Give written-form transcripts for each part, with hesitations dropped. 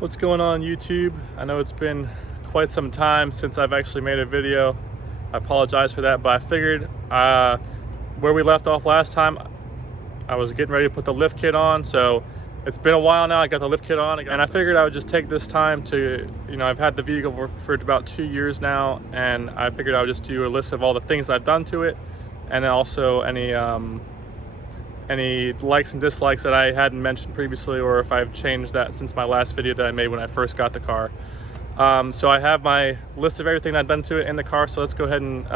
What's going on YouTube? I know it's been quite some time since I've actually made a video. I apologize for that, but I figured where we left off last time, I was getting ready to put the lift kit on. So it's been a while now. I got the lift kit on and I figured I would just take this time to, I've had the vehicle for about 2 years now, and I figured I would just do a list of all the things I've done to it, and then also any likes and dislikes that I hadn't mentioned previously, or if I've changed that since my last video that I made when I first got the car. So I have my list of everything I've done to it in the car, so let's go ahead and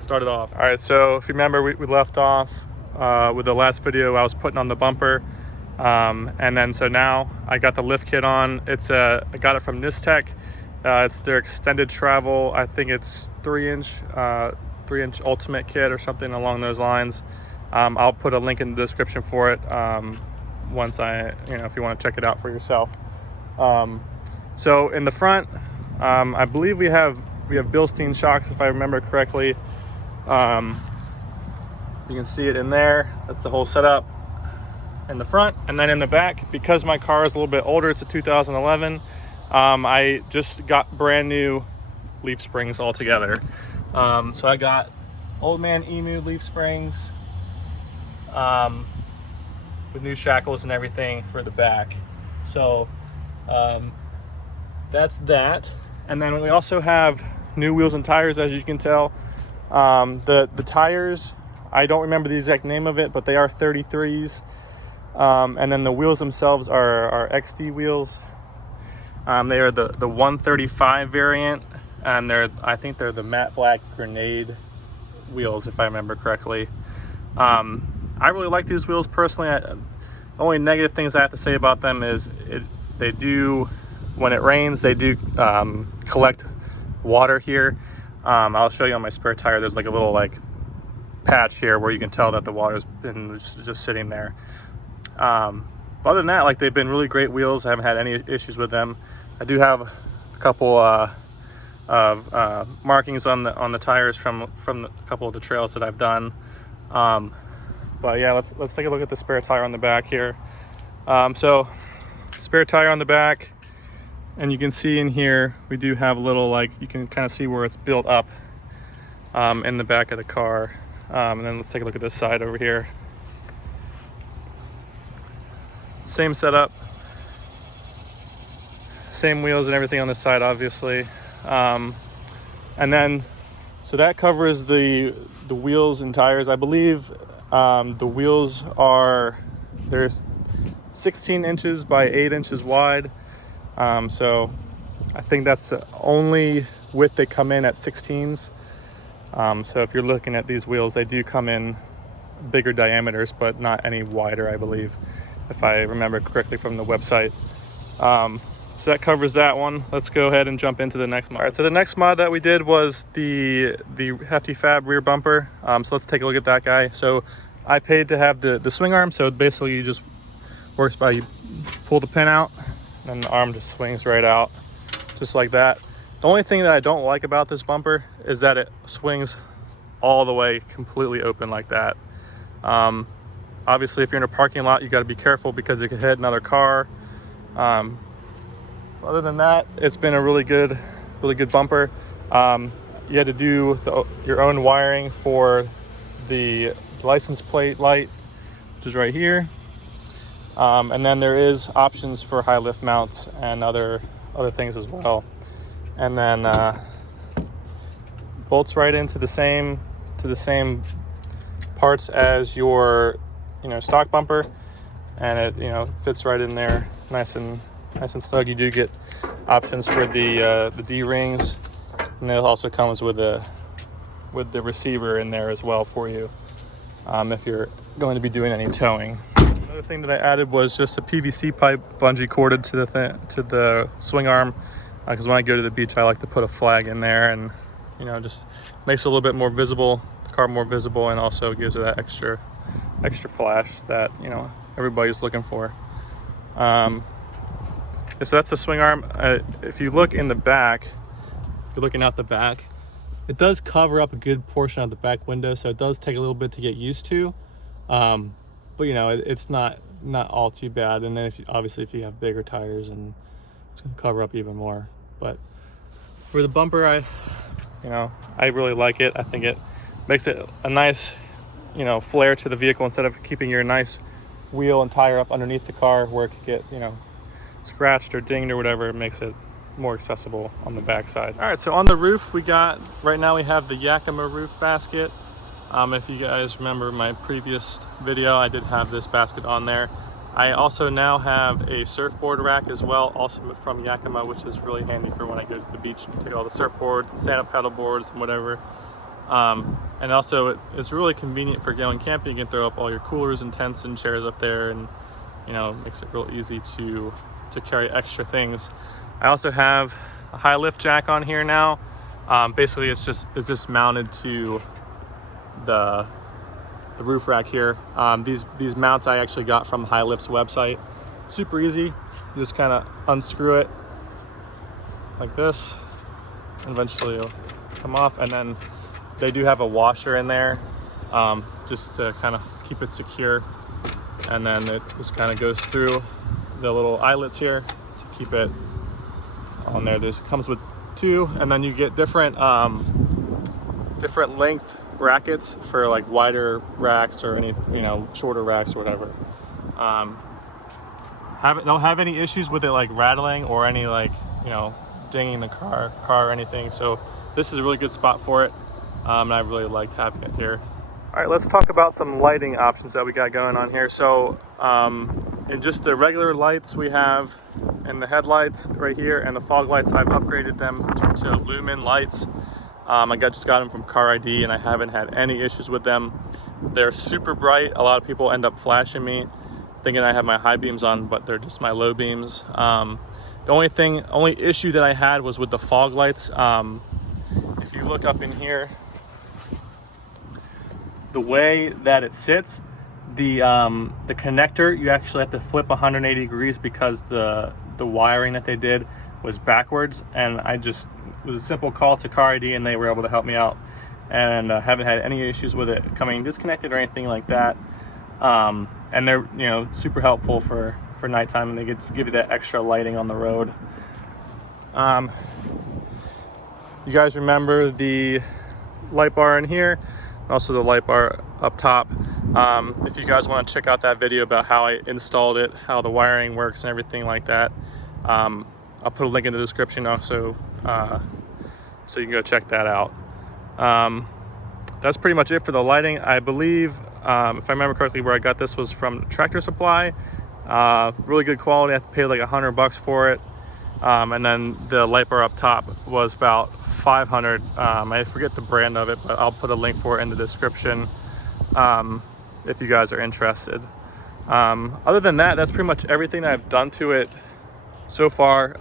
start it off. All right, so if you remember, we left off with the last video I was putting on the bumper, and then so now I got the lift kit on. I got it from Nissan. It's their extended travel, I think it's 3-inch ultimate kit or something along those lines. I'll put a link in the description for it once if you want to check it out for yourself. So in the front, I believe we have Bilstein shocks, if I remember correctly. You can see it in there. That's the whole setup in the front. And then in the back, because my car is a little bit older, it's a 2011, I just got brand new leaf springs altogether. So I got Old Man Emu leaf springs, with new shackles and everything for the back. So that's that. And then we also have new wheels and tires, as you can tell. The tires, I don't remember the exact name of it, but they are 33s. And then the wheels themselves are XD wheels. They are the 135 variant, and I think they're the matte black grenade wheels, if I remember correctly. I really like these wheels personally. The only negative things I have to say about them is they do, when it rains, they do collect water here. I'll show you on my spare tire. There's like a little patch here where you can tell that the water's been just sitting there. But other than that, they've been really great wheels. I haven't had any issues with them. I do have a couple of markings on the tires from a couple of the trails that I've done. But yeah, let's take a look at the spare tire on the back here. So spare tire on the back, and you can see in here we do have a little, you can kind of see where it's built up in the back of the car. And then let's take a look at this side over here. Same setup, same wheels and everything on this side, obviously. And then so that covers the wheels and tires. I believe the wheels there's 16 inches by 8 inches wide. So I think that's the only width they come in at 16s. So if you're looking at these wheels, they do come in bigger diameters, but not any wider, I believe, if I remember correctly from the website. So that covers that one. Let's go ahead and jump into the next mod. All right, so the next mod that we did was the Hefty Fab rear bumper. So let's take a look at that guy. So I paid to have the swing arm. So basically, you just works by you pull the pin out, and the arm just swings right out, just like that. The only thing that I don't like about this bumper is that it swings all the way completely open like that. Obviously, if you're in a parking lot, you got to be careful because it could hit another car. Other than that, it's been a really good bumper. You had to do your own wiring for the license plate light, which is right here. And then there is options for high lift mounts and other things as well. And then bolts right into the same parts as your stock bumper, and it fits right in there nice and snug. You do get options for the D-rings, and it also comes with the receiver in there as well for you if you're going to be doing any towing. Another thing that I added was just a PVC pipe bungee corded to the swing arm, because when I go to the beach, I like to put a flag in there, and just makes it a little bit more visible, the car more visible, and also gives it that extra flash that everybody's looking for. So that's the swing arm. If you look in the back, if you're looking out the back, it does cover up a good portion of the back window, so it does take a little bit to get used to. But it's not all too bad. And then obviously if you have bigger tires and it's going to cover up even more. But for the bumper, I really like it. I think it makes it a nice, flare to the vehicle instead of keeping your nice wheel and tire up underneath the car where it could get, scratched or dinged or whatever. It makes it more accessible on the backside. All right, so on the roof, right now we have the Yakima roof basket. If you guys remember my previous video, I did have this basket on there. I also now have a surfboard rack as well, also from Yakima, which is really handy for when I go to the beach and take all the surfboards, stand-up paddle boards, and whatever. And also it's really convenient for going camping. You can throw up all your coolers and tents and chairs up there, and makes it real easy to carry extra things. I also have a high lift jack on here now. Basically it's just mounted to the roof rack here. These mounts I actually got from High Lift's website. Super easy. You just kind of unscrew it like this, and eventually it'll come off, and then they do have a washer in there, just to kind of keep it secure, and then it just kind of goes through the little eyelets here to keep it on there. Comes with two, and then you get different length brackets for like wider racks or any shorter racks or whatever. Don't have any issues with it like rattling or any dinging the car or anything, so this is a really good spot for it, and I really liked having it here. All right, let's talk about some lighting options that we got going on here. So in just the regular lights we have, and the headlights right here and the fog lights, I've upgraded them to lumen lights. I just got them from Car ID, and I haven't had any issues with them. They're super bright. A lot of people end up flashing me thinking I have my high beams on, but they're just my low beams. The only issue that I had was with the fog lights. If you look up in here, the way that it sits, the connector, you actually have to flip 180 degrees because the wiring that they did was backwards, and it was a simple call to Car ID, and they were able to help me out, and haven't had any issues with it coming disconnected or anything like that. And they're super helpful for nighttime, and they give you that extra lighting on the road. You guys remember the light bar in here, also the light bar up top. If you guys want to check out that video about how I installed it, how the wiring works and everything like that, I'll put a link in the description also, so you can go check that out. That's pretty much it for the lighting. I believe, if I remember correctly, where I got this was from Tractor Supply. Really good quality. I had to pay like $100 for it. And then the light bar up top was about $500. I forget the brand of it, but I'll put a link for it in the description if you guys are interested. Other than that, that's pretty much everything that I've done to it so far.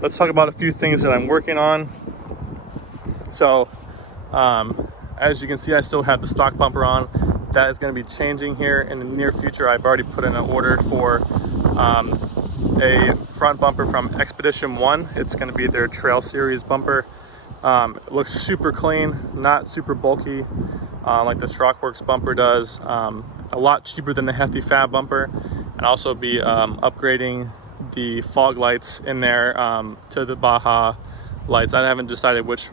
Let's talk about a few things that I'm working on. So as you can see, I still have the stock bumper on. That is going to be changing here in the near future. I've already put in an order for a front bumper from Expedition 1. It's going to be their Trail Series bumper. It looks super clean, not super bulky like the Shockworks bumper does. A lot cheaper than the Hefty Fab bumper, and also be upgrading the fog lights in there to the Baja lights. I haven't decided which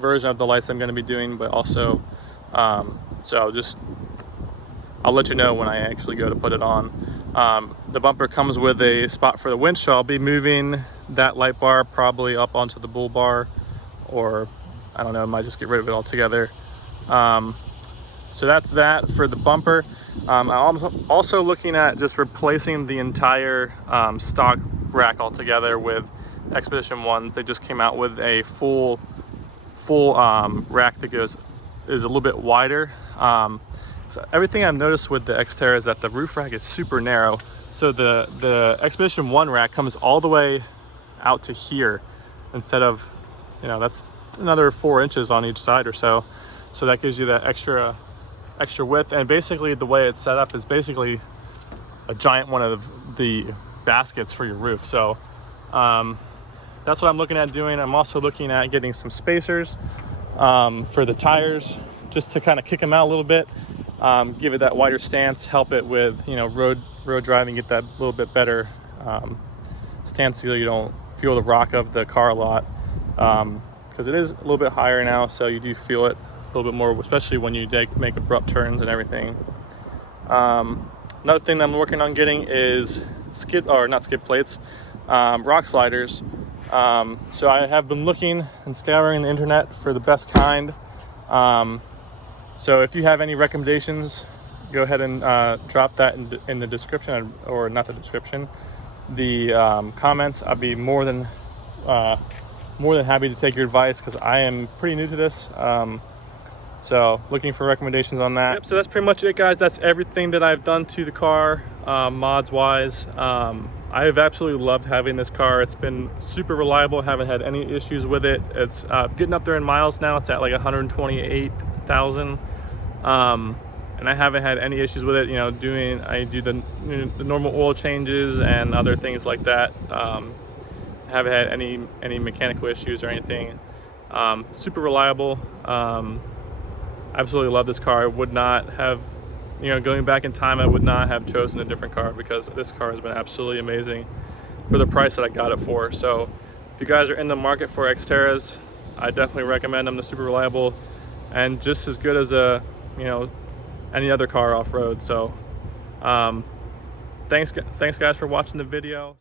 version of the lights I'm going to be doing, but also so I'll let you know when I actually go to put it on. The bumper comes with a spot for the winch, so I'll be moving that light bar probably up onto the bull bar, or I don't know, I might just get rid of it altogether. So that's that for the bumper. I'm also looking at just replacing the entire stock rack altogether with Expedition 1s. They just came out with a full rack that is a little bit wider. So everything I've noticed with the Xterra is that the roof rack is super narrow. So the Expedition 1 rack comes all the way out to here, instead of, that's another 4 inches on each side or so. So that gives you that extra width. And basically the way it's set up is basically a giant one of the baskets for your roof. So that's what I'm looking at doing. I'm also looking at getting some spacers for the tires, just to kind of kick them out a little bit, give it that wider stance, help it with road driving, get that little bit better standstill, you don't feel the rock of the car a lot, because it is a little bit higher now, so you do feel it a little bit more, especially when you make abrupt turns and everything. Another thing that I'm working on getting is not skid plates, rock sliders. So I have been looking and scouring the internet for the best kind. So if you have any recommendations, go ahead and drop that in the description, or not the description, the comments. I'd be more than happy to take your advice, because I am pretty new to this. So looking for recommendations on that. Yep, so that's pretty much it, guys. That's everything that I've done to the car, mods wise. I have absolutely loved having this car. It's been super reliable. Haven't had any issues with it. It's getting up there in miles now. It's at like 128,000. And I haven't had any issues with it. You know, I do the normal oil changes and other things like that. Haven't had any mechanical issues or anything. Super reliable. Absolutely love this car. I would not have, going back in time, I would not have chosen a different car, because this car has been absolutely amazing for the price that I got it for. So if you guys are in the market for Xterras, I definitely recommend them. They're super reliable and just as good as any other car off-road. So thanks guys for watching the video.